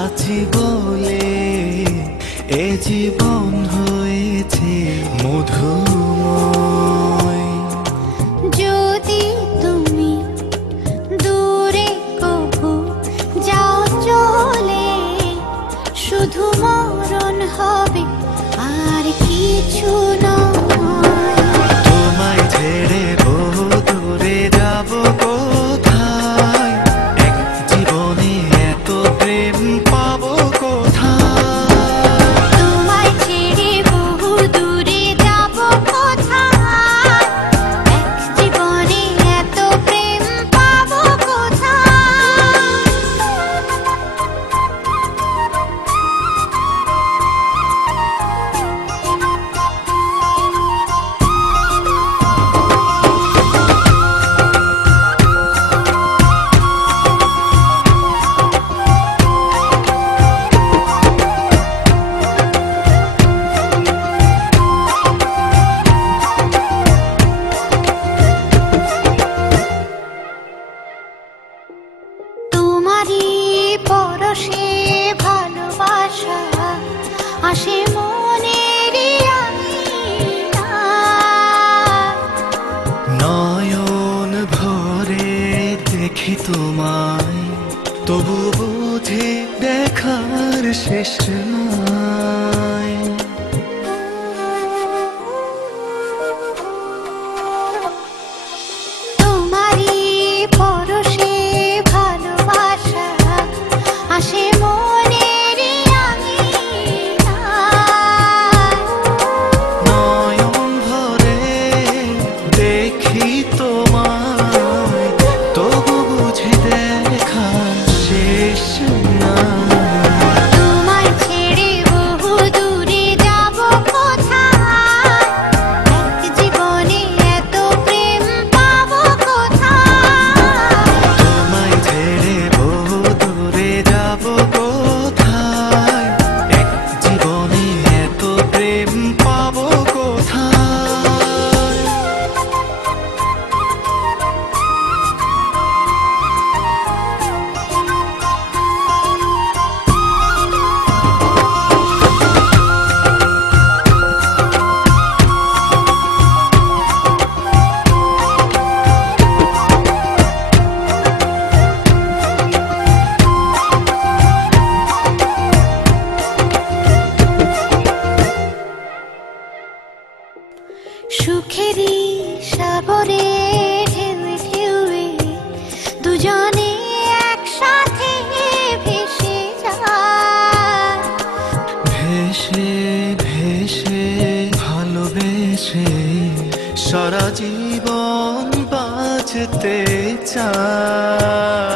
আছি বলে এ জীবন হয়েছে মধুময়। যদি তুমি দূরে কভু যাও চলে, শুধু মরণ হবে আর কিছু নয়। তোমায় ছেড়ে বহু দূরে যাব কোথায়, এক জীবনে এত প্রেম পাবো কোথায়। তোমায় ছেড়ে বহু দূরে যাব কোথায়, এক জীবনে এত প্রেম পাবো কোথায়। তোমারই পরশে ভালোবাসা আসে মনের আঙিনায়। নয়ন ভরে দেখি তোমায়, তবু বুঝি দেখার শেষ নাই। তোমারই পরশে ভালোবাসা আসে মনের আঙিনায়। নয়ন ভরে দেখি তোমায়, তবু বুঝি দেখার শেষ নাই। তোমায় ছেড়ে বহু দূরে যাব কোথায়, এক জীবনে এত প্রেম পাবো কোথায়। তোমায় ছেড়ে বহু দূরে যাব কোথায়, এক জীবনে এত প্রেম পাবো কোথায়। সুখেরই সাগরে ঢেউয়ে ঢেউয়ে দুজনে একসাথে ভেসে যায়। ভেসে ভেসে ভালোবেসে সারা জীবন বাঁচতে চায়।